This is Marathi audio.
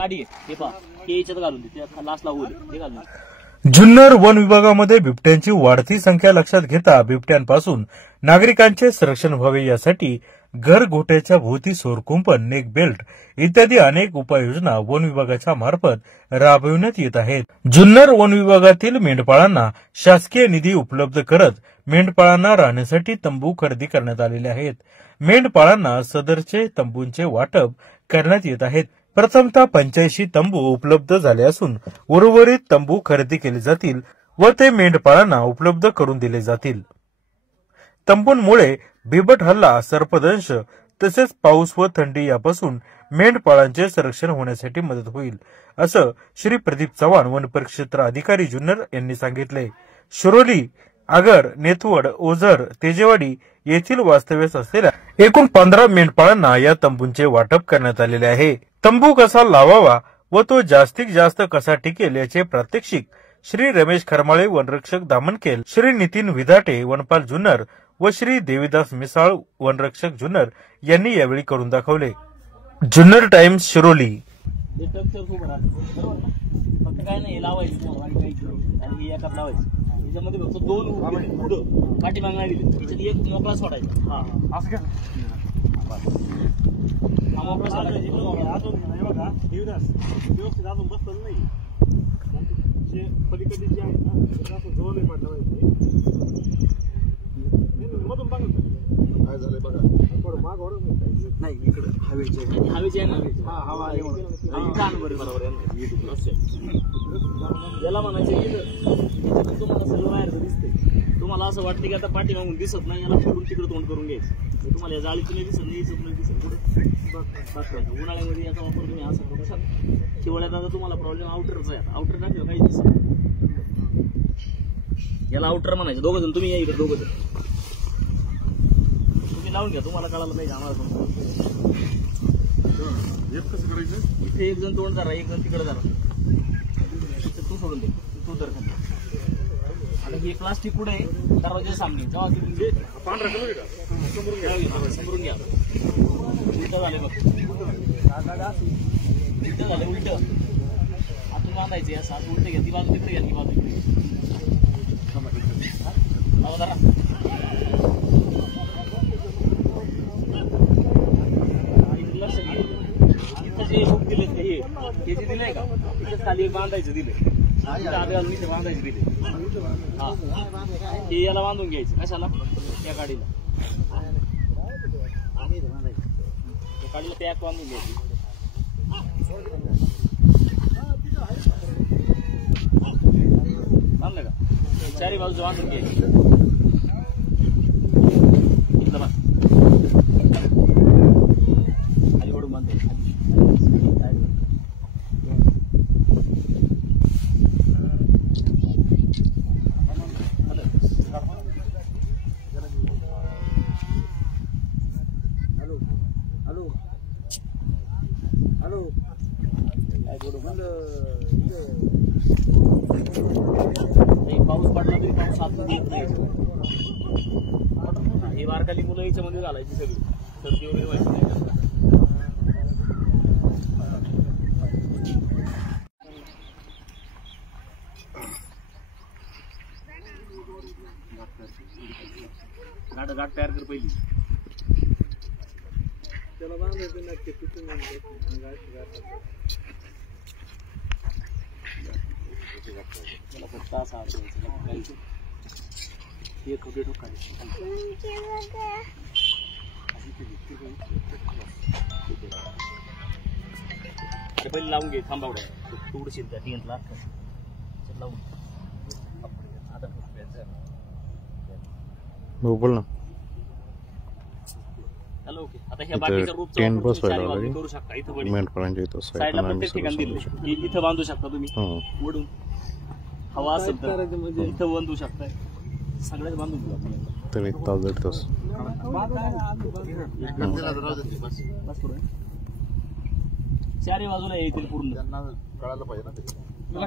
काढी हे पहा हे याच्यात घालून दे लास्टला होईल हे घालून. जुन्नर वन विभागामध्ये बिबट्यांची वाढती संख्या लक्षात घेता बिबट्यांपासून नागरिकांचे संरक्षण व्हावे यासाठी घरगोट्याच्या भोवती सौरकुंपण, नेक बेल्ट इत्यादी अनेक उपाययोजना वन विभागाच्या मार्फत राबविण्यात येत आहेत. जुन्नर वन विभागातील मेंढपाळांना शासकीय निधी उपलब्ध करत मेंढपाळांना राहण्यासाठी तंबू खरेदी करण्यात आलेले आहेत. मेंढपाळांना सदरचे तंबूंचे वाटप करण्यात येत आहेत. प्रथमतः 85 तंबू उपलब्ध झाले असून उर्वरित तंबू खरेदी केले जातील व ते मेंढपाळांना उपलब्ध करून दिले जातील. तंबूंमुळे बिबट हल्ला, सर्पदंश तसेच पाऊस व थंडी यापासून मेंढपाळांचे संरक्षण होण्यासाठी मदत होईल, असं श्री प्रदीप चव्हाण वन परिक्षेत्र अधिकारी जुन्नर यांनी सांगितले. शिरोली, आगर, नेथवड, ओझर, तेजेवाडी येथील वास्तव्यास असलेल्या एकूण 15 मेंढपाळांना या तंबूंचे वाटप करण्यात आलेले आहे. तंबू कसा लावावा व तो जास्तीत जास्त कसा टिकेल याचे प्रात्यक्षिक श्री रमेश खरमाळे वनरक्षक दामनखेल, श्री नितीन विधाटे वनपाल जुन्नर व श्री देवीदास मिसाळ वनरक्षक जुन्नर यांनी यावेळी करून दाखवले. जुन्नर टाइम्स, शिरोली. फक्त काय नाही लावायचं आणि एकात लावायचं. त्याच्यामध्ये फक्त 2 पुढं पाठीमागणार दिले, त्याच्यात एक मोकळा सोडायचा. हा असं का मोकळा सोडायचा. अजून बघा देवदास व्यवस्थित अजून बसलं नाही. पलीकडे जे आहे ना असं जवळ नाही पडलं पाहिजे. मधून बघा काय झालंय बघा. थोडं मागवर नाही इकडे हवेचे आहे ना. हा हवा बरोबर याला म्हणायचं तुम्हाला सगळं बाहेरचं दिसतंय. तुम्हाला असं वाटतं की आता पाठीमागून दिसत नाही, याला फिरून तिकडे तोंड करून घ्यायचं. तुम्हाला या जाळीचं नाही दिसत, नाही दिसत पुढे उन्हाळ्यामध्ये याचा वापर तुम्ही असं करू शकता. हिवाळ्यात आता तुम्हाला प्रॉब्लेम आउटरचा आहे. आउटर टाकलं काही दिसत, याला आउटर म्हणायचं. दोघं जण तुम्ही या इकडे, दोघं जण तुम्ही लावून घ्या. तुम्हाला कळायला पाहिजे आम्हाला. कसं करायचं इथे एक जण तोंड धरा, एक जण तिकडे धरा. तू सोडून दे, तू धर खाली. आता हे प्लास्टिक पुढे दरवाजा सामने जेव्हा पांढरा कलर समोरून घ्या. उलट झाले बघ, उलट झालं. उलट आतून बांधायचे असं. असं उलट घ्या, ती बाजू तिकडे घ्या, ती बाजू धरा. जे बुक दिले हे जे दिलंय का तिथे खाली बांधायचं दिले, बांधायचं दिले. हा हे याला बांधून घ्यायचं. कशाला? त्या गाडीला, त्या गाडीला पॅक बांधून घ्यायची. बांधलं का? चारी बाजूचं बांधून घ्यायची. खाली ओढून बांधायचं. पाऊस पडला तरी पाऊस आतमध्ये येत नाही. हे बारकाली मुलं याच्यामध्ये घालायची सगळी, सर्दी वगैरे व्हायची नाही. गाठ तयार कर पहिली. त्याला बांधायचं नक्की तिथून त्याला फक्त असा हे खोटे ठोकायचे. पहिले लावून घे थांबावड्या थोडं शिद्धा टीनला लावून आता बोल ना. Hello okay. आता ह्या बाकीच्या रूपचा करू शकता. इथं साईडला प्रत्येक ठिकाणी दिले, इथं बांधू शकता तुम्ही वडून. हवा असेल तर इथं बांधू शकताय. सगळ्याच बांधून घेऊ चारही बाजूला येतील पूर्ण. कळायला पाहिजे ना.